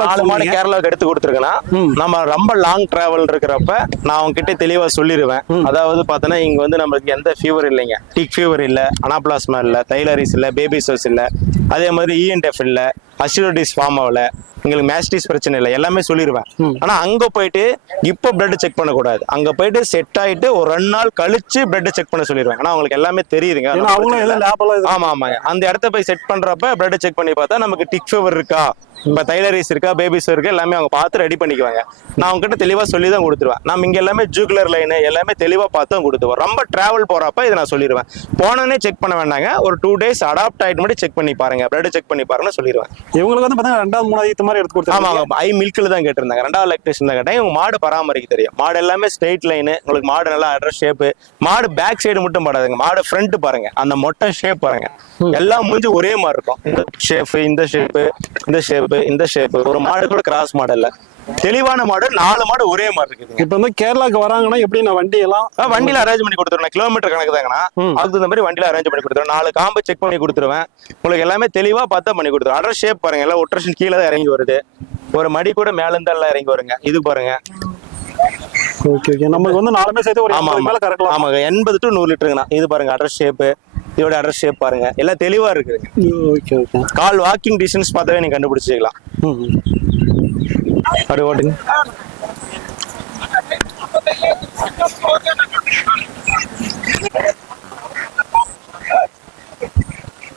4 மாடு கேரளாவுக்கு எடுத்து கொடுத்துருக்கேன்னா நம்ம ரொம்ப லாங் டிராவல் இருக்கிறப்ப நான் அவங்க கிட்ட தெளிவா சொல்லிடுவேன். அதாவது பார்த்தோன்னா இங்க வந்து நம்மளுக்கு எந்த ஃபீவர் இல்லைங்க, டிக் ஃபீவர் இல்ல, அனாப்ளாஸ்மா இல்ல, தைலரிஸ் இல்ல, பேபிசோஸ் இல்ல, அதே மாதிரி இஎன்எஃப் இல்ல, அசிடோடிஸ் ஃபார்ம் ஆகல, உங்களுக்கு மேஸ்டிஸ் பிரச்சனை இல்லை, எல்லாமே சொல்லிடுவேன். ஆனா அங்க போயிட்டு இப்போ பிளட் செக் பண்ணக்கூடாது. அங்க போயிட்டு செட் ஆயிட்டு ஒரு 2 நாள் கழிச்சு பிளட் செக் பண்ண சொல்லிடுவேன். ஆனா அவங்களுக்கு எல்லாமே தெரியுதுங்க. ஆமா ஆமா, அந்த இடத்த போய் செட் பண்றப்ப பிளட் செக் பண்ணி பார்த்தா நமக்கு டிக் ஃபீவர் இருக்கா, இப்ப தைலரிஸ் இருக்கா, பேபிஸ் இருக்கா, எல்லாமே அவங்க பார்த்து ரெடி பண்ணிக்குவாங்க. நான் அவங்க கிட்ட தெளிவா சொல்லி தான் கொடுத்துருவேன். நம்ம இங்க எல்லாமே ஜூகுலர் லைன் எல்லாமே தெளிவா பார்த்து தான் கொடுத்துருவோம். ரொம்ப டிராவல் போறப்ப இதை நான் சொல்லிடுவேன். போனோடனே செக் பண்ண வேண்டாங்க, ஒரு 2 days அடாப்ட் ஆயிட்டு மட்டும் செக் பண்ணி பாருங்க, பிளட் செக் பண்ணி பாருங்கன்னு சொல்லிடுவேன். இவங்களுக்கு வந்து பாத்தீங்கன்னா 2வது 3வது மாதிரி எடுத்து கொடுத்தாங்க. ஆமா, ஐ மில்க்ல தான் கேட்டிருந்தாங்க, 2வது லாக்டேஷன் தான் கேட்டேன். இவங்க மாடு பராமரிக்க தெரியும். மாடு எல்லாமே ஸ்ட்ரெயிட் லைனு, உங்களுக்கு மாடு நல்லா அட்ரஸ் ஷேப்பு. மாடு பேக் சைடு மட்டும் படாதுங்க, மாடு ஃப்ரண்ட் பாருங்க, அந்த மொட்டை ஷேப் பாருங்க, எல்லாம் முடிஞ்சு ஒரே மாதிரி இருக்கும். இந்த ஷேப், இந்த ஷேப்பு, இந்த ஷேப்பு, இந்த ஷேப்பு. ஒரு மாடு கூட கிராஸ் மாடல்ல தெளிவான மாடு, 4 மாடு ஒரே மாதிரி இருக்குது. இப்ப வந்து கேரளாக்கு வராங்கன்னா எப்படி நான் வண்டியில அரேஞ்ச் பண்ணி கொடுத்துருவேன். கிலோமீட்டர் கணக்கு தாங்கண்ணா, அதுக்கு தகுந்த மாதிரி வண்டியில அரேஞ்ச் பண்ணி கொடுத்துருவேன். 4 காம்பு செக் பண்ணி கொடுத்துருவேன். உங்களுக்கு எல்லாமே தெளிவா பார்த்தா பண்ணி கொடுத்துருவேன். அட்ரஸ் ஷேப் பாருங்க, எல்லாம் ஒட்ரேஷன் கீழே தான் இறங்கி வருது. ஒரு மடி கூட மேல இருந்தா எல்லாம் இறங்கி வருங்க. இது பாருங்க. ஓகே ஓகே, நமக்கு வந்து 4மே சேர்த்து ஒரு 80 மேல கரெக்டா. ஆமாங்க, 80 to 100 லிட்டருங்கண்ணா. இது பாருங்க அட்ரஸ் ஷேப், இதோட அட்ரஸ் ஷேப் பாருங்க, எல்லாம் தெளிவா இருக்குதுங்க. ஓகே ஓகே, கால் வாக்கிங் டிஸ்டன்ஸ் பார்த்தாவே நீங்க கண்டுபிடிச்சிக்கலாம். அப்படி ஓட்டுங்க.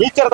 ஈச்சர் தான்.